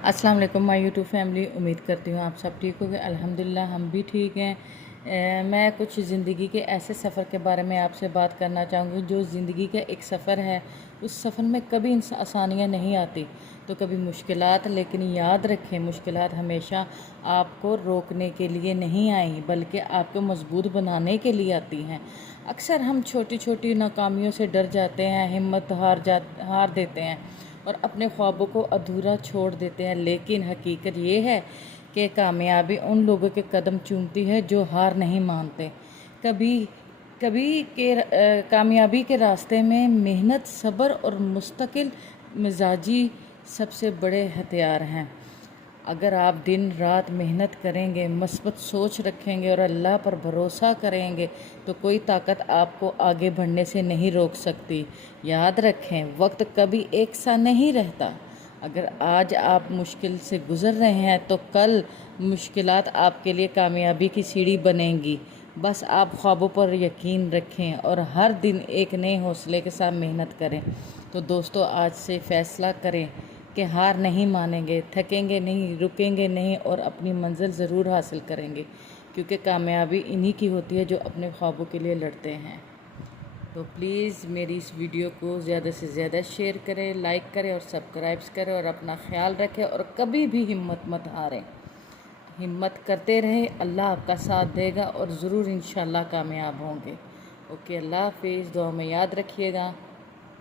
अस्सलाम वालेकुम my YouTube family. उम्मीद करती हूँ आप सब ठीक होंगे। अल्हम्दुलिल्लाह हम भी ठीक हैं। मैं कुछ ज़िंदगी के ऐसे सफ़र के बारे में आपसे बात करना चाहूँगी जो ज़िंदगी का एक सफ़र है। उस सफ़र में कभी आसानियाँ नहीं आती तो कभी मुश्किलात, लेकिन याद रखें मुश्किलात हमेशा आपको रोकने के लिए नहीं आई बल्कि आपको मजबूत बनाने के लिए आती हैं। अक्सर हम छोटी छोटी नाकामियों से डर जाते हैं, हिम्मत हार देते हैं और अपने ख्वाबों को अधूरा छोड़ देते हैं। लेकिन हकीकत ये है कि कामयाबी उन लोगों के कदम चूमती है जो हार नहीं मानते। कभी कभी कामयाबी के रास्ते में मेहनत, सब्र और मुस्तकिल मिजाजी सबसे बड़े हथियार हैं। अगर आप दिन रात मेहनत करेंगे, मस्बत सोच रखेंगे और अल्लाह पर भरोसा करेंगे तो कोई ताकत आपको आगे बढ़ने से नहीं रोक सकती। याद रखें, वक्त कभी एक सा नहीं रहता। अगर आज आप मुश्किल से गुज़र रहे हैं तो कल मुश्किलात आपके लिए कामयाबी की सीढ़ी बनेंगी। बस आप ख्वाबों पर यकीन रखें और हर दिन एक नए हौसले के साथ मेहनत करें। तो दोस्तों, आज से फ़ैसला करें कि हार नहीं मानेंगे, थकेंगे नहीं, रुकेंगे नहीं और अपनी मंजिल ज़रूर हासिल करेंगे, क्योंकि कामयाबी इन्हीं की होती है जो अपने ख्वाबों के लिए लड़ते हैं। तो प्लीज़ मेरी इस वीडियो को ज़्यादा से ज़्यादा शेयर करें, लाइक करें और सब्सक्राइब करें और अपना ख्याल रखें और कभी भी हिम्मत मत हारें। हिम्मत करते रहें, अल्लाह आपका साथ देगा और ज़रूर इंशाल्लाह कामयाब होंगे। ओके, अल्लाह हाफिज़। दुआ में याद रखिएगा।